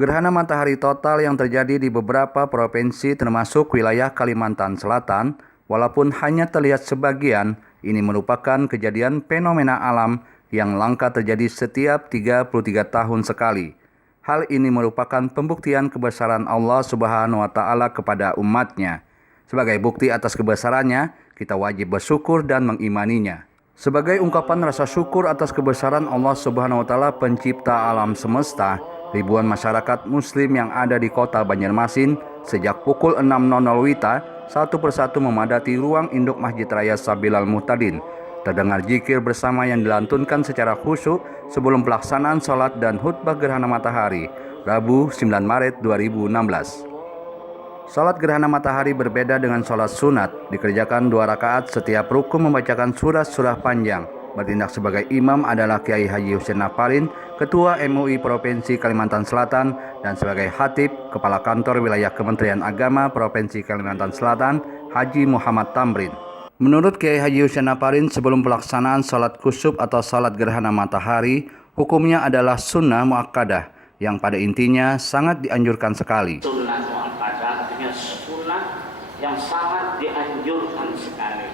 Gerhana matahari total yang terjadi di beberapa provinsi termasuk wilayah Kalimantan Selatan, walaupun hanya terlihat sebagian, ini merupakan kejadian fenomena alam yang langka terjadi setiap 33 tahun sekali. Hal ini merupakan pembuktian kebesaran Allah Subhanahu wa Ta'ala kepada umatnya. Sebagai bukti atas kebesarannya, kita wajib bersyukur dan mengimaninya. Sebagai ungkapan rasa syukur atas kebesaran Allah Subhanahu wa Ta'ala pencipta alam semesta, ribuan masyarakat muslim yang ada di kota Banjarmasin sejak pukul 6.00 WITA satu persatu memadati ruang induk Masjid Raya Sabilal Muhtadin. Terdengar zikir bersama yang dilantunkan secara khusyuk sebelum pelaksanaan sholat dan khutbah gerhana matahari, Rabu 9 Maret 2016. Sholat gerhana matahari berbeda dengan sholat sunat, dikerjakan 2 rakaat setiap rukun membacakan surah-surah panjang. Bertindak sebagai imam adalah Kiai Haji Husein Naparin, Ketua MUI Provinsi Kalimantan Selatan, dan sebagai khatib, Kepala Kantor Wilayah Kementerian Agama Provinsi Kalimantan Selatan, Haji Muhammad Tamrin. Menurut Kiai Haji Husein Naparin, sebelum pelaksanaan sholat kusuf atau sholat gerhana matahari, hukumnya adalah sunnah muakkadah, yang pada intinya sangat dianjurkan sekali. Sunnah muakkadah artinya sunnah yang sangat dianjurkan sekali.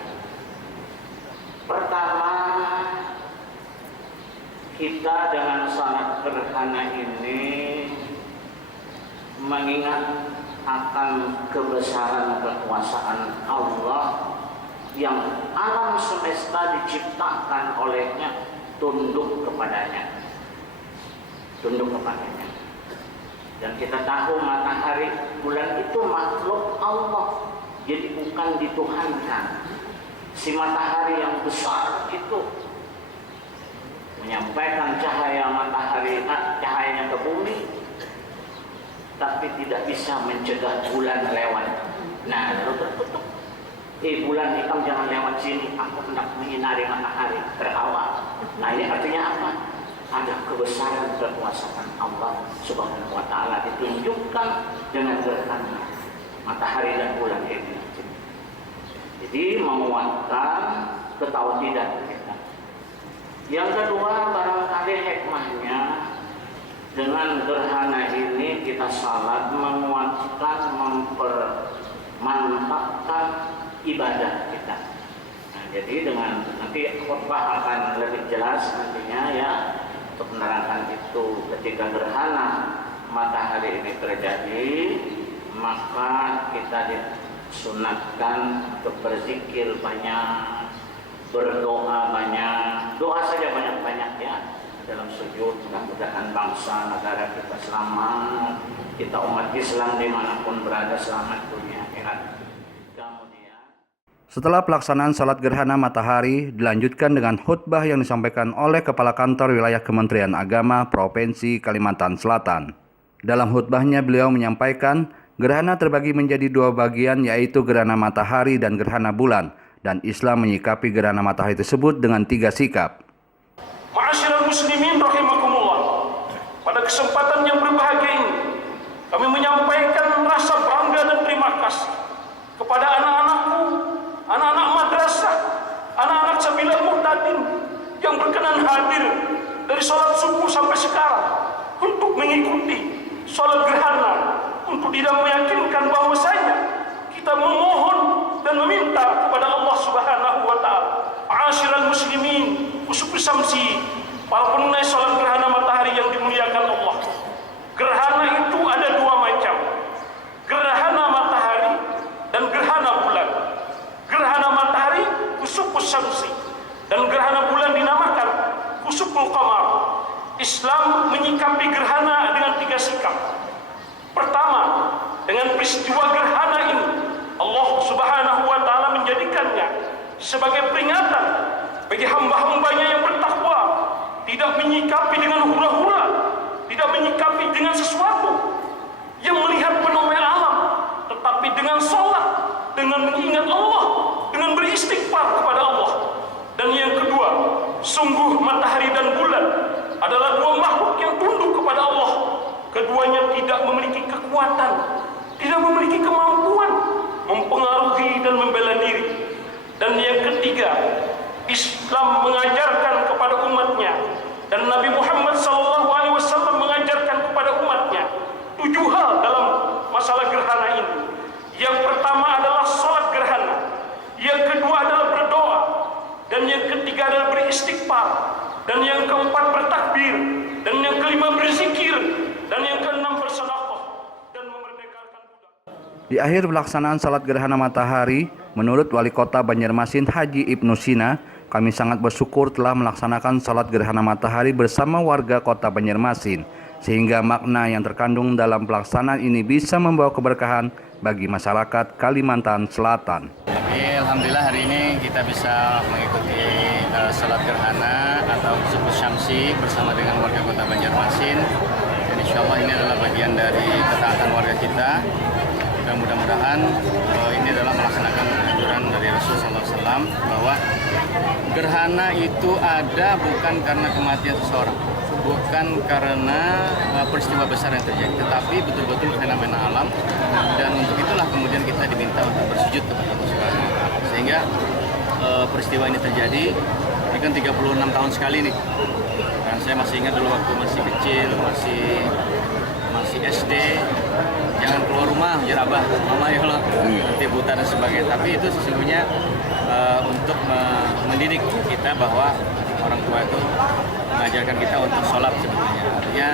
Pertama, kita dengan sholat gerhana ini mengingat akan kebesaran kekuasaan Allah yang alam semesta diciptakan olehnya tunduk kepadanya. Dan kita tahu matahari, bulan itu makhluk Allah, jadi bukan dituhankan. Si matahari yang besar itu menyampaikan cahaya matahari, cahayanya ke bumi, tapi tidak bisa mencegah bulan lewat. Nah, lalu tertutup. Bulan hitam jangan lewat sini, aku hendak menyinari matahari, terhawa. Nah, ini artinya apa? Ada kebesaran kekuasaan Allah Subhanahu wa Ta'ala ditunjukkan dengan gerhana matahari dan bulan ini. Jadi menguatkan ketauhidan kita. Yang kedua, barangkali hikmahnya dengan gerhana ini kita salat menguatkan, mempermantapkan ibadah kita. Nah, jadi dengan nanti khutbah akan lebih jelas nantinya ya untuk menerangkan itu. Ketika gerhana matahari ini terjadi, maka kita disunatkan untuk berzikir banyak, berdoa banyak, doa saja banyak-banyak ya dalam sujud. Mudah-mudahan bangsa negara kita selamat, kita umat Islam dimanapun berada selamat dunia akhirat. Setelah pelaksanaan sholat gerhana matahari, dilanjutkan dengan khutbah yang disampaikan oleh Kepala Kantor Wilayah Kementerian Agama Provinsi Kalimantan Selatan. Dalam khutbahnya beliau menyampaikan, gerhana terbagi menjadi 2 bagian, yaitu gerhana matahari dan gerhana bulan, dan Islam menyikapi gerhana matahari tersebut dengan 3 sikap. Ma'asyiral muslimin rahimakumullah. Pada kesempatan yang berbahagia ini, kami menyampaikan rasa bangga dan terima kasih kepada anak-anakku, anak-anak madrasah, anak-anak Sabilal Muhtadin yang berkenan hadir dari sholat subuh sampai sekarang untuk mengikuti sholat gerhana, untuk tidak meyakinkan bahwasanya kita memohon dan meminta kepada Allah Subhanahu wa Ta'ala. Ma'asyiral muslimin, usuk samsi, para penunai sholat gerhana matahari yang dimuliakan Allah. Gerhana itu ada 2 macam, gerhana matahari dan gerhana bulan. Gerhana matahari kusufus syamsi dan gerhana bulan dinamakan kusuful qamar. Islam menyikapi gerhana dengan 3 sikap. Pertama, dengan peristiwa gerhana ini Allah Subhanahu wa Ta'ala menjadikannya sebagai peringatan bagi hamba-hambanya yang bertakwa, tidak menyikapi dengan hura-hura, tidak menyikapi dengan sesuatu yang melihat fenomena alam, tetapi dengan sholat, dengan mengingat Allah, dengan beristighfar kepada Allah. Dan yang kedua, sungguh matahari dan bulan adalah 2 makhluk yang tunduk kepada Allah. Keduanya tidak memiliki kekuatan, tidak memiliki kemampuan mempengaruhi dan membela diri. Dan yang ketiga, Islam mengajarkan kepada umatnya dan Nabi Muhammad SAW mengajarkan kepada umatnya beristighfar, dan yang keempat bertakbir, dan yang kelima berzikir, dan yang keenam bersedekah dan memerdekakan budak. Di akhir pelaksanaan salat gerhana matahari, menurut Wali Kota Banjarmasin Haji Ibnu Sina, kami sangat bersyukur telah melaksanakan salat gerhana matahari bersama warga Kota Banjarmasin, sehingga makna yang terkandung dalam pelaksanaan ini bisa membawa keberkahan bagi masyarakat Kalimantan Selatan. Alhamdulillah hari ini kita bisa mengikuti salat gerhana atau subuh syamsi bersama dengan warga Kota Banjarmasin. Dan insya Allah ini adalah bagian dari ketaatan warga kita. Dan mudah-mudahan ini adalah melaksanakan anjuran dari Rasulullah SAW bahwa gerhana itu ada bukan karena kematian seseorang, bukan karena peristiwa besar yang terjadi, tetapi betul-betul fenomena alam. Dan untuk itulah kemudian kita diminta untuk bersujud kepada Allah Subhanahu wa Ta'ala. Sehingga peristiwa ini terjadi, ini kan 36 tahun sekali nih. Dan saya masih ingat dulu waktu masih kecil, masih SD, jangan keluar rumah, ya abah, mama ya Allah, nanti buta dan sebagainya. Tapi itu sesungguhnya untuk mendidik kita bahwa orang tua itu mengajarkan kita untuk sholat sebetulnya. Artinya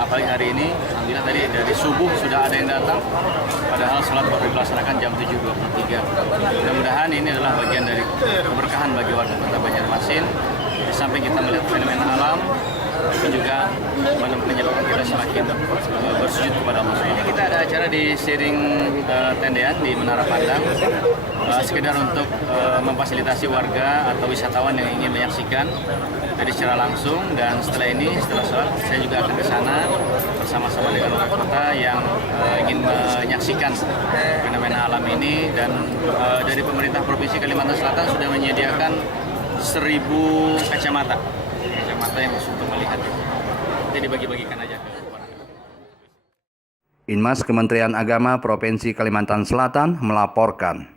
apalagi hari ini, alhamdulillah tadi dari subuh sudah ada yang datang, padahal sholat baru dilaksanakan jam 7.23. Mudah-mudahan ini adalah bagian dari keberkahan bagi warga Kota Banjarmasin. Di samping kita melihat fenomena alam, tapi juga menyebabkan kita semakin bersujud kepada Allah. Ini kita ada acara di Siring Tendean di Menara Pandang, sekedar untuk memfasilitasi warga atau wisatawan yang ingin menyaksikan dari secara langsung. Dan setelah ini, setelah sholat, saya juga akan ke sana bersama-sama dengan warga kota yang ingin menyaksikan fenomena alam ini. Dan dari pemerintah Provinsi Kalimantan Selatan sudah menyediakan 1.000 kacamata yang khusus untuk melihat. Jadi dibagi-bagikan aja ke orang. Inmas Kementerian Agama Provinsi Kalimantan Selatan melaporkan.